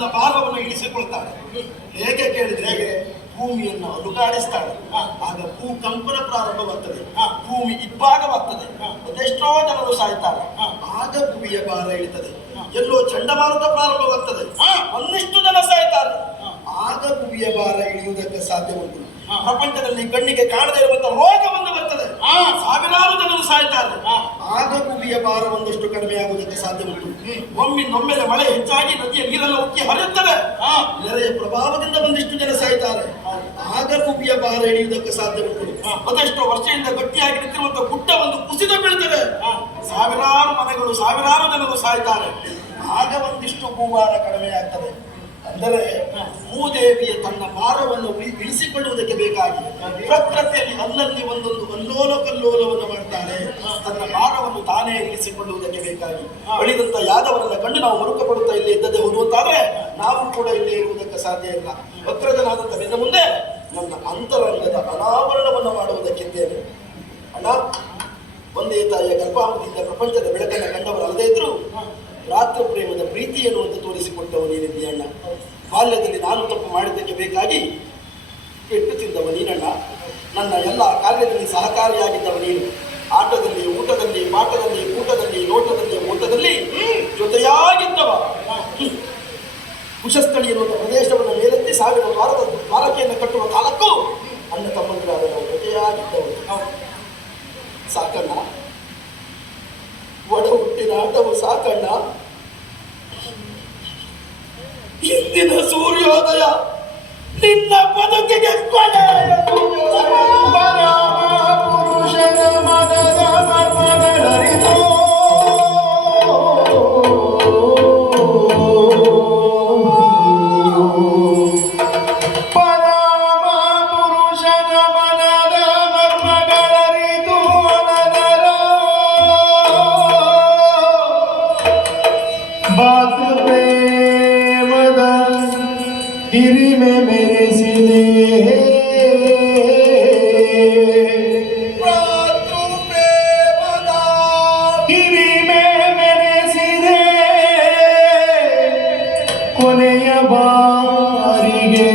ತನ್ನ ಭಾರವನ್ನು ಇಳಿಸಿಕೊಳ್ತಾಳೆ. ಹೇಗೆ ಕೇಳಿದ್ರೆ ಹೇಗೆ? ಭೂಮಿಯನ್ನು ಅಲುಗಾಡಿಸ್ತಾಳೆ. ಆಗ ಭೂ ಕಂಪನ ಪ್ರಾರಂಭವಾಗ್ತದೆ ಭೂಮಿ ಇಬ್ಬಾಗವಾಗ್ತದೆ ಅದೆಷ್ಟೋ ಜನರು ಸಾಯ್ತಾರೆ. ಆಗ ಭೂಮಿಯ ಭಾರ ಇಳಿತದೆ. ಎಲ್ಲೋ ಚಂಡಮಾರುತ ಪ್ರಾರಂಭವಾಗ್ತದೆ ಒಂದಿಷ್ಟು ಜನ ಸಾಯ್ತಾರೆ. ಆಗ ಭೂಮಿಯ ಭಾರ ಇಳಿಯುವುದಕ್ಕೆ ಸಾಧ್ಯ ಉಂಟು ಪ್ರಪಂಚದಲ್ಲಿ ಕಣ್ಣಿಗೆ ಕಾಣದೇ ಇರುವಂತಹ ರೋಗ ಒಂದು ಬರ್ತದೆ ಸಾವಿರಾರು ಜನರು ಸಾಯ್ತಾರೆ ಆಗ ಭೂಮಿಯ ಭಾರ ಒಂದಷ್ಟು ಕಡಿಮೆ ಆಗುವುದಕ್ಕೆ ಸಾಧ್ಯ ಉಂಟು. ಒಮ್ಮೆ ನೊಮ್ಮೆಲೆ ಮಳೆ ಹೆಚ್ಚಾಗಿ ನದಿಯ ನೀರೆಲ್ಲ ಉಕ್ಕಿ ಹರಿಯುತ್ತದೆ. ನೆರೆಯ ಪ್ರಭಾವದಿಂದ ಒಂದಿಷ್ಟು ಜನ ಸಾಯ್ತಾರೆ. ಆಗ ಭೂಮಿಯ ಭಾರ ಇಳಿಯುವುದಕ್ಕೆ ಸಾಧ್ಯ ಉಂಟು. ಅದೆಷ್ಟೋ ವರ್ಷದಿಂದ ಗಟ್ಟಿಯಾಗಿ ನಿಂತಿರುವಂತಹ ಗುಡ್ಡ ಒಂದು ಕುಸಿತ ಬೀಳ್ತದೆ. ಸಾವಿರಾರು ಮನೆಗಳು ಸಾವಿರಾರು ಜನರು ಸಾಯ್ತಾರೆ. ಆಗ ಒಂದಿಷ್ಟು ಭೂಭಾರ ಕಡಿಮೆ ಆಗ್ತದೆ. ಅಂದರೆ ಭೂದೇವಿಯ ತನ್ನ ಭಾರವನ್ನು ಇಳಿ- ಇಳಿಸಿಕೊಳ್ಳುವುದಕ್ಕೆ ಬೇಕಾಗಿ ಪ್ರಕೃತಿಯಲ್ಲಿ ಅಲ್ಲಲ್ಲಿ ಒಂದೊಂದು ಅಲ್ಲೋಲ ಕಲ್ಲೋಲವನ್ನು ಅದರ ತನ್ನ ಭಾರವನ್ನು ತಾನೇ ಇರಿಸಿಕೊಳ್ಳುವುದಕ್ಕೆ ಬೇಕಾಗಿ. ಅಳಿದಂತ ಯಾದವರನ್ನ ಕಂಡು ನಾವು ಮರುಕ ಪಡುತ್ತಾ ಇಲ್ಲಿ ಇದ್ದದೆ ಹೋಗುವಂತಾದ್ರೆ ನಾವು ಕೂಡ ಇಲ್ಲಿ ಇರುವುದಕ್ಕೆ ಸಾಧ್ಯ ಇಲ್ಲ. ವಕ್ರದನಾದಂಥ ನಿನ್ನ ಮುಂದೆ ನನ್ನ ಅಂತರಂಗದ ಅನಾವರಣವನ್ನು ಮಾಡುವುದಕ್ಕಿದ್ದೇನೆ ಅಣ್ಣ, ಒಂದೇ ತಾಯಿಯ ಗರ್ಭಾಮದಿಂದ ಪ್ರಪಂಚದ ಬೆಳಕನ್ನು ಕಂಡವರು ಅಲ್ಲದೇ ಇದ್ರು ರಾತ್ರಿ ಪ್ರೇಮದ ಪ್ರೀತಿಯನ್ನು ಅಂತ ತೋರಿಸಿಕೊಟ್ಟವ ನೀನಿದ್ದೀಯಣ್ಣ. ಬಾಲ್ಯದಲ್ಲಿ ನಾನು ತಪ್ಪು ಮಾಡಿದ್ದಕ್ಕೆ ಬೇಕಾಗಿ ಕೆಟ್ಟು ತಿಂದವ ನೀನಣ್ಣ. ನನ್ನ ಎಲ್ಲ ಕಾರ್ಯದಲ್ಲಿ ಸಹಕಾರಿಯಾಗಿದ್ದವ ನೀನು. ಆಟದಲ್ಲಿ, ಊಟದಲ್ಲಿ ಮಾಟದಲ್ಲಿ ಕೂಟದಲ್ಲಿ, ನೋಟದಲ್ಲಿ ಊಟದಲ್ಲಿ ಜೊತೆಯಾಗಿದ್ದವ. ಕುಶಸ್ಥಳಿ ಇರುವಂತಹ ಪ್ರದೇಶವನ್ನು ಮೇಲೆತ್ತಿ ಸಾವಿರ ದ್ವಾರದ ದ್ವಾರಕೆಯನ್ನು ಕಟ್ಟುವ ಕಾಲಕ್ಕೂ ಅಣ್ಣ ತಮ್ಮಂದಿರಾದ ನಾವು ಜೊತೆಯಾಗಿದ್ದವರು. ಸಾಕಣ್ಣ? ಒಡ ಹುಟ್ಟಿನ ಆಟವು ಸಾಕಣ್ಣ? ಇಂದಿನ ಸೂರ್ಯೋದಯ ನಿನ್ನ ಬದುಕಿಗೆ ಕೊನೆ ಹಿರಿಮೆ ಮೆರೆಸಿದೆ. ಹಿರಿಮೆ ಮೆರೆಸಿದೆ. ಕೊನೆಯ ಬಾರಿಗೆ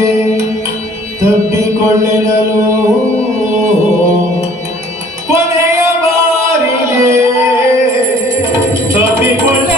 ತಬ್ಬಿಕೊಳ್ಳೆನಲು. ಕೊನೆಯ ಬಾರಿಗೆ ತಬ್ಬಿಕೊಳ್ಳ